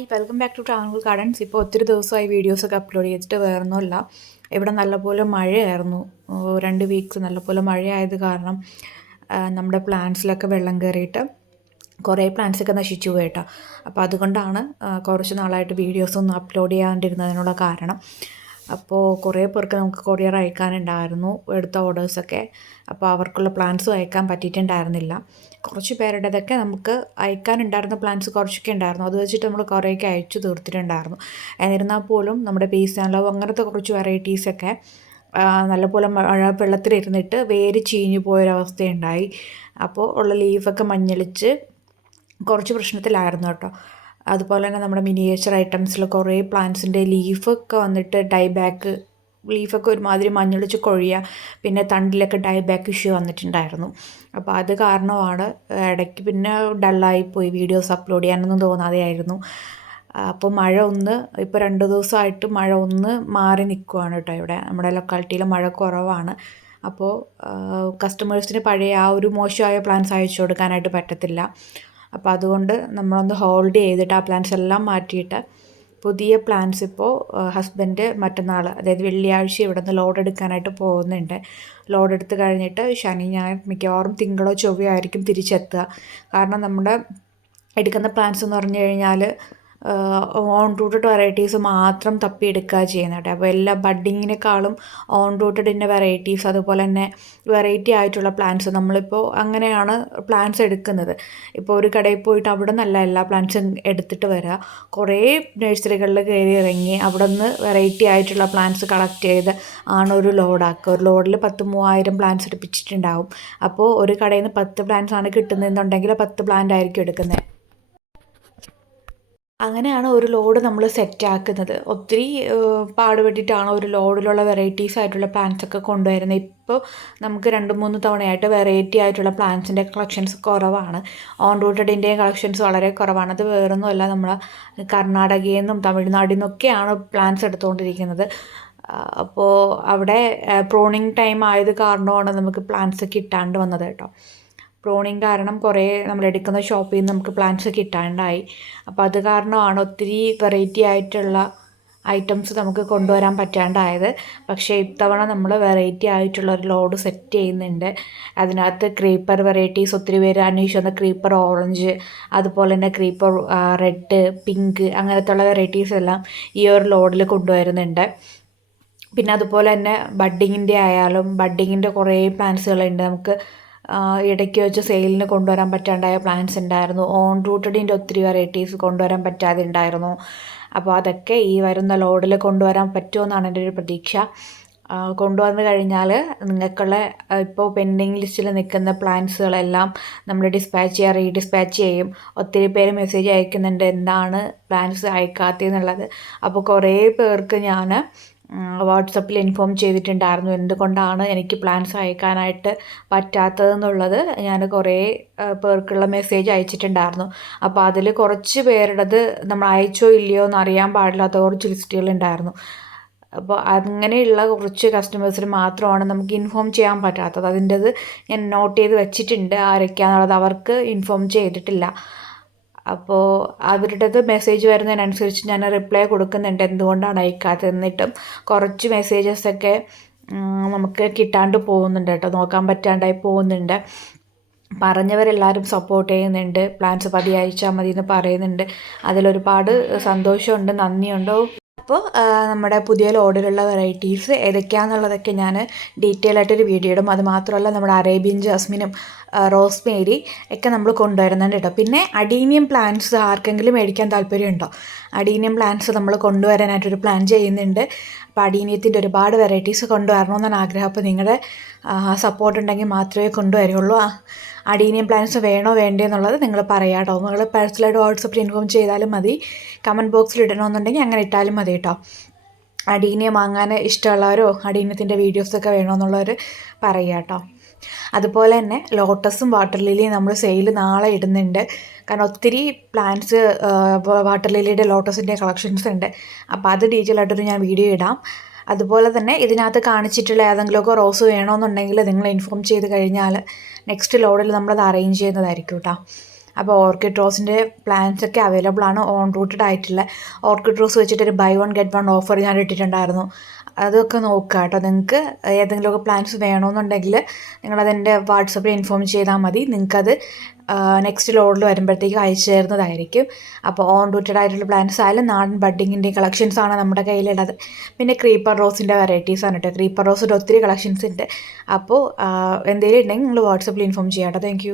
Hi welcome back to travel gardens. ഇപ്പോൾ ഒത്തിരി ദിവസമായി വീഡിയോസൊക്കെ അപ്ലോഡ് ചെയ്തിട്ട് വേറൊന്നുമല്ല. ഇവിടെ നല്ലപോലെ മഴയായിരുന്നു. രണ്ട് വീക്സ് നല്ലപോലെ മഴയായത് കാരണം നമ്മുടെ പ്ലാന്റ്സിലൊക്കെ വെള്ളം കയറിയിട്ട് കുറേ പ്ലാന്റ്സൊക്കെ നശിച്ചു പോയിട്ടോ അപ്പോൾ അതുകൊണ്ടാണ് കുറച്ച് നാളായിട്ട് വീഡിയോസൊന്നും അപ്ലോഡ് ചെയ്യാണ്ടിരുന്നതിനുള്ള കാരണം. അപ്പോൾ കുറേ പേർക്ക് നമുക്ക് കൊറിയർ അയക്കാനുണ്ടായിരുന്നു എടുത്ത ഓർഡേഴ്സൊക്കെ. അപ്പോൾ അവർക്കുള്ള പ്ലാൻസും അയക്കാൻ പറ്റിയിട്ടുണ്ടായിരുന്നില്ല. കുറച്ച് പേരുടേതൊക്കെ നമുക്ക് അയക്കാനുണ്ടായിരുന്ന പ്ലാൻസ് കുറച്ചൊക്കെ ഉണ്ടായിരുന്നു. അത് വെച്ചിട്ട് നമ്മൾ കുറേയൊക്കെ അയച്ചു തീർത്തിട്ടുണ്ടായിരുന്നു. എന്നിരുന്നാൽ പോലും നമ്മുടെ പീസ് ആൻഡ് ലവ് അങ്ങനത്തെ കുറച്ച് വെറൈറ്റീസൊക്കെ നല്ലപോലെ മഴ വെള്ളത്തിലിരുന്നിട്ട് വേര് ചീഞ്ഞു പോയൊരവസ്ഥയുണ്ടായി. അപ്പോൾ ഉള്ള ലീഫൊക്കെ മഞ്ഞളിച്ച് കുറച്ച് പ്രശ്നത്തിലായിരുന്നു കേട്ടോ. അതുപോലെ തന്നെ നമ്മുടെ മിനിയേച്ചർ ഐറ്റംസിൽ കുറേ പ്ലാന്റ്സിന്റെ ലീഫൊക്കെ വന്നിട്ട് ഡൈ ബാക്ക് ലീഫൊക്കെ ഒരുമാതിരി മഞ്ഞളിച്ച് കൊഴിയുക പിന്നെ തണ്ടിലൊക്കെ ഡൈ ബാക്ക് ഇഷ്യൂ വന്നിട്ടുണ്ടായിരുന്നു. അപ്പോൾ അത് കാരണമാണ് ഇടയ്ക്ക് പിന്നെ ഡള്ളായി പോയി വീഡിയോസ് അപ്ലോഡ് ചെയ്യാനൊന്നും തോന്നാതെയായിരുന്നു. അപ്പോൾ മഴ ഒന്ന് ഇപ്പോൾ രണ്ട് ദിവസമായിട്ട് മഴ ഒന്ന് മാറി നിൽക്കുവാണ് കേട്ടോ ഇവിടെ. നമ്മുടെ ലൊക്കാലിറ്റിയിൽ മഴ കുറവാണ്. അപ്പോൾ കസ്റ്റമേഴ്സിന് പഴയ ആ ഒരു മോശമായ പ്ലാൻസ് അയച്ചു കൊടുക്കാനായിട്ട് പറ്റത്തില്ല. അപ്പോൾ അതുകൊണ്ട് നമ്മളൊന്ന് ഹോൾഡ് ചെയ്തിട്ട് ആ പ്ലാൻസ് എല്ലാം മാറ്റിയിട്ട് പുതിയ പ്ലാൻസ് ഇപ്പോൾ ഹസ്ബൻഡ് മറ്റന്നാൾ അതായത് വെള്ളിയാഴ്ച ഇവിടെ നിന്ന് ലോഡ് എടുക്കാനായിട്ട് പോകുന്നുണ്ട്. ലോഡ് എടുത്ത് കഴിഞ്ഞിട്ട് ശനി ഞാൻ മിക്കവാറും തിങ്കളോ ചൊവ്വയോ ആയിരിക്കും തിരിച്ചെത്തുക. കാരണം നമ്മുടെ എടുക്കുന്ന പ്ലാൻസ് എന്ന് പറഞ്ഞു കഴിഞ്ഞാൽ ഓൺ റൂട്ടഡ് വെറൈറ്റീസ് മാത്രം തപ്പിയെടുക്കുക ചെയ്യുന്നത് അപ്പോൾ എല്ലാ ബഡ്ഡിങ്ങിനേക്കാളും ഓൺ റൂട്ടഡിന്റെ വെറൈറ്റീസ് അതുപോലെ തന്നെ വെറൈറ്റി ആയിട്ടുള്ള പ്ലാന്റ്സ് നമ്മളിപ്പോൾ അങ്ങനെയാണ് പ്ലാന്റ്സ് എടുക്കുന്നത്. ഇപ്പോൾ ഒരു കടയിൽ പോയിട്ട് അവിടെ നിന്നല്ല എല്ലാ പ്ലാന്റ്സും എടുത്തിട്ട് വരിക കുറേ നഴ്സറികളിൽ കയറി ഇറങ്ങി അവിടെ നിന്ന് വെറൈറ്റി ആയിട്ടുള്ള പ്ലാന്റ്സ് കളക്ട് ചെയ്ത് ആണ് ഒരു ലോഡാക്കുക ഒരു ലോഡിൽ പത്ത് മൂവായിരം പ്ലാന്റ്സ് എടുപ്പിച്ചിട്ടുണ്ടാവും. അപ്പോൾ ഒരു കടയിൽ നിന്ന് പത്ത് പ്ലാന്റ്സ് ആണ് കിട്ടുന്നതെന്നുണ്ടെങ്കിൽ പത്ത് പ്ലാന്റ് ആയിരിക്കും എടുക്കുന്നത് അങ്ങനെയാണ് ഒരു ലോഡ് നമ്മൾ സെറ്റ് ആക്കുന്നത്. ഒത്തിരി പാടുപെട്ടിട്ടാണ് ഒരു ലോഡിലുള്ള വെറൈറ്റീസ് ആയിട്ടുള്ള പ്ലാന്റ്സ് ഒക്കെ കൊണ്ടുവരുന്നത്. ഇപ്പോൾ നമുക്ക് രണ്ട് മൂന്ന് തവണയായിട്ട് വെറൈറ്റി ആയിട്ടുള്ള പ്ലാന്റ്സിന്റെ കളക്ഷൻസ് കുറവാണ്. ഓൺ റൂട്ടഡിന്റെയും കളക്ഷൻസ് വളരെ കുറവാണ്. അത് വേറൊന്നുമല്ല നമ്മൾ കർണാടകയിൽ നിന്നും തമിഴ്നാടിൽ നിന്നൊക്കെയാണ് പ്ലാന്റ്സ് എടുത്തുകൊണ്ടിരിക്കുന്നത് അപ്പോൾ അവിടെ പ്രോണിങ് ടൈം ആയത് കാരണമാണ് നമുക്ക് പ്ലാന്റ്സ് കിട്ടാണ്ട് വന്നത് കേട്ടോ. പ്രോണിങ് കാരണം കുറേ നമ്മൾ എടുക്കുന്ന ഷോപ്പിൽ നിന്ന് നമുക്ക് പ്ലാന്റ്സ് കിട്ടാണ്ടായി. അപ്പോൾ അത് കാരണമാണ് ഒത്തിരി വെറൈറ്റി ആയിട്ടുള്ള ഐറ്റംസ് നമുക്ക് കൊണ്ടുവരാൻ പറ്റാണ്ടായത്. പക്ഷേ ഇത്തവണ നമ്മൾ വെറൈറ്റി ആയിട്ടുള്ള ഒരു ലോഡ് സെറ്റ് ചെയ്യുന്നുണ്ട്. അതിനകത്ത് ക്രീപ്പർ വെറൈറ്റീസ് ഒത്തിരി പേര് അന്വേഷിച്ചു ക്രീപ്പർ ഓറഞ്ച് അതുപോലെ തന്നെ ക്രീപ്പർ റെഡ് പിങ്ക് അങ്ങനത്തെ ഉള്ള വെറൈറ്റീസ് എല്ലാം ഈ ഒരു ലോഡിൽ കൊണ്ടുവരുന്നുണ്ട്. പിന്നെ അതുപോലെ തന്നെ ബഡ്ഡിങ്ങിന്റെ ആയാലും ബഡ്ഡിങ്ങിന്റെ കുറേ പ്ലാന്റ്സുകളുണ്ട് നമുക്ക് ഇടയ്ക്ക് വെച്ച് സെയിലിന് കൊണ്ടുവരാൻ പറ്റാണ്ടായ പ്ലാന്റ്സ് ഉണ്ടായിരുന്നു ഓൺ റൂട്ടഡിന്റെ ഒത്തിരി വെറൈറ്റീസ് കൊണ്ടുവരാൻ പറ്റാതെ ഉണ്ടായിരുന്നു അപ്പോൾ അതൊക്കെ ഈ വരുന്ന ലോഡിൽ കൊണ്ടുവരാൻ പറ്റുമെന്നാണ് എന്റെ ഒരു പ്രതീക്ഷ. കൊണ്ടുവന്നു കൊണ്ടുവന്ന് കഴിഞ്ഞാൽ നിങ്ങൾക്കുള്ള ഇപ്പോൾ പെൻഡിങ് ലിസ്റ്റിൽ നിൽക്കുന്ന പ്ലാൻസുകളെല്ലാം നമ്മൾ ഡിസ്പാച്ച് ചെയ്യുക റീഡിസ്പാച്ച് ചെയ്യും. ഒത്തിരി പേര് മെസ്സേജ് അയക്കുന്നുണ്ട് എന്താണ് പ്ലാൻസ് അയക്കാത്തതെന്നുള്ളത് അപ്പോൾ കുറേ പേർക്ക് ഞാൻ വാട്സപ്പിൽ ഇൻഫോം ചെയ്തിട്ടുണ്ടായിരുന്നു എന്തുകൊണ്ടാണ് എനിക്ക് പ്ലാൻസ് അയക്കാനായിട്ട് പറ്റാത്തതെന്നുള്ളത് ഞാൻ കുറേ പേർക്കുള്ള മെസ്സേജ് അയച്ചിട്ടുണ്ടായിരുന്നു. അപ്പോൾ അതിൽ കുറച്ച് പേരുടേത് നമ്മൾ അയച്ചോ ഇല്ലയോ എന്ന് അറിയാൻ പാടില്ലാത്ത കുറച്ച് ലിസ്റ്റുകളുണ്ടായിരുന്നു അപ്പോൾ അങ്ങനെയുള്ള കുറച്ച് കസ്റ്റമേഴ്സിന് മാത്രമാണ് നമുക്ക് ഇൻഫോം ചെയ്യാൻ പറ്റാത്തത്. അതിന്റെത് ഞാൻ നോട്ട് ചെയ്ത് വെച്ചിട്ടുണ്ട് ആരൊക്കെയാണെന്നുള്ളത് അവർക്ക് ഇൻഫോം ചെയ്തിട്ടില്ല. അപ്പോൾ അവരുടേത് മെസ്സേജ് വരുന്നതിനനുസരിച്ച് ഞാൻ റിപ്ലൈ കൊടുക്കുന്നുണ്ട്. എന്തുകൊണ്ടാണ് അയക്കാത്തത് എന്നിട്ടും കുറച്ച് മെസ്സേജസൊക്കെ നമുക്ക് കിട്ടാണ്ട് പോകുന്നുണ്ട് കേട്ടോ. നോക്കാൻ പറ്റാണ്ടായി പോകുന്നുണ്ട്. പറഞ്ഞവരെല്ലാവരും സപ്പോർട്ട് ചെയ്യുന്നുണ്ട്. പ്ലാൻസ് പതി അയച്ചാൽ മതി എന്ന് പറയുന്നുണ്ട് അതിലൊരുപാട് സന്തോഷമുണ്ട് നന്ദിയുണ്ട്. അപ്പോൾ നമ്മുടെ പുതിയ ലോഡിലുള്ള വെറൈറ്റീസ് ഏതൊക്കെയാണെന്നുള്ളതൊക്കെ ഞാൻ ഡീറ്റെയിൽ ആയിട്ടൊരു വീഡിയോ ഇടും. അതുമാത്രമല്ല നമ്മുടെ അറേബ്യൻ ജാസ്മിനും റോസ്മേരി ഒക്കെ നമ്മൾ കൊണ്ടുവരുന്നുണ്ട് കേട്ടോ. പിന്നെ അഡീനിയം പ്ലാന്റ്സ് ആർക്കെങ്കിലും മേടിക്കാൻ താല്പര്യമുണ്ടോ? അഡീനിയം പ്ലാന്റ്സ് നമ്മൾ കൊണ്ടുവരാനായിട്ടൊരു പ്ലാൻ ചെയ്യുന്നുണ്ട്. അപ്പോൾ അഡീനിയത്തിന്റെ ഒരുപാട് വെറൈറ്റീസ് കൊണ്ടുവരണമെന്നാണ് ആഗ്രഹം. അപ്പോൾ നിങ്ങളുടെ സപ്പോർട്ട് ഉണ്ടെങ്കിൽ മാത്രമേ കൊണ്ടുവരുള്ളൂ. അഡീനിയം പ്ലാൻസ് വേണോ വേണ്ടേ എന്നുള്ളത് നിങ്ങൾ പറയാം കേട്ടോ. നിങ്ങൾ പേഴ്സണലായിട്ട് വാട്സപ്പിൽ ഇൻഫോം ചെയ്താലും മതി. കമന്റ് ബോക്സിൽ ഇടണമെന്നുണ്ടെങ്കിൽ അങ്ങനെ ഇട്ടാലും മതി കേട്ടോ. അടീനിയം വാങ്ങാൻ ഇഷ്ടമുള്ളവരോ അടീനത്തിന്റെ വീഡിയോസൊക്കെ വേണമെന്നുള്ളവർ പറയുക കേട്ടോ. അതുപോലെ തന്നെ ലോട്ടസും വാട്ടർ ലില്ലിയും നമ്മൾ സെയിൽ നാളെ ഇടുന്നുണ്ട്. കാരണം ഒത്തിരി പ്ലാന്റ്സ് വാട്ടർ ലിലിയുടെ ലോട്ടസിന്റെ കളക്ഷൻസ് ഉണ്ട്. അപ്പോൾ അത് ഡീറ്റെയിൽ ഞാൻ വീഡിയോ ഇടാം. അതുപോലെ തന്നെ ഇതിനകത്ത് കാണിച്ചിട്ടുള്ള ഏതെങ്കിലുമൊക്കെ റോസ് വേണമെന്നുണ്ടെങ്കിൽ നിങ്ങൾ ഇൻഫോം ചെയ്ത് കഴിഞ്ഞാൽ നെക്സ്റ്റ് ലോഡിൽ നമ്മളത് അറേഞ്ച് ചെയ്യുന്നതായിരിക്കും കേട്ടോ അപ്പോൾ ഓർക്കിഡ് റോസിന്റെ പ്ലാന്റ്സ് ഒക്കെ അവൈലബിൾ ആണ് ഓൺ റൂട്ടഡ് ആയിട്ടുള്ള. ഓർക്കിഡ് റോസ് വെച്ചിട്ട് ഒരു buy one get one offer ഞാൻ ഇട്ടിട്ടുണ്ടായിരുന്നു. അതൊക്കെ നോക്കുക കേട്ടോ നിങ്ങൾക്ക് ഏതെങ്കിലുമൊക്കെ പ്ലാൻസ് വേണമെന്നുണ്ടെങ്കിൽ നിങ്ങളതെന്റെ വാട്സപ്പിൽ ഇൻഫോം ചെയ്താൽ മതി. നിങ്ങൾക്കത് നെക്സ്റ്റ് ലോഡിൽ വരുമ്പോഴത്തേക്ക് അയച്ചു തരുന്നതായിരിക്കും. അപ്പോൾ ഓൺ റൂട്ടഡ് ആയിട്ടുള്ള പ്ലാന്റ്സ് ആയാലും നാടൻ ബഡ്ഡിങ്ങിന്റെ കളക്ഷൻസ് ആണ് നമ്മുടെ കയ്യിലുള്ളത്. പിന്നെ ക്രീപ്പർ റോസിന്റെ വെറൈറ്റീസ് ആണ് കേട്ടോ. ക്രീപ്പർ റോസിന്റെ ഒത്തിരി കളക്ഷൻസ് ഉണ്ട്. അപ്പോൾ എന്തെങ്കിലും ഉണ്ടെങ്കിൽ നിങ്ങൾ വാട്സപ്പിൽ ഇൻഫോം ചെയ്യാം കേട്ടോ താങ്ക്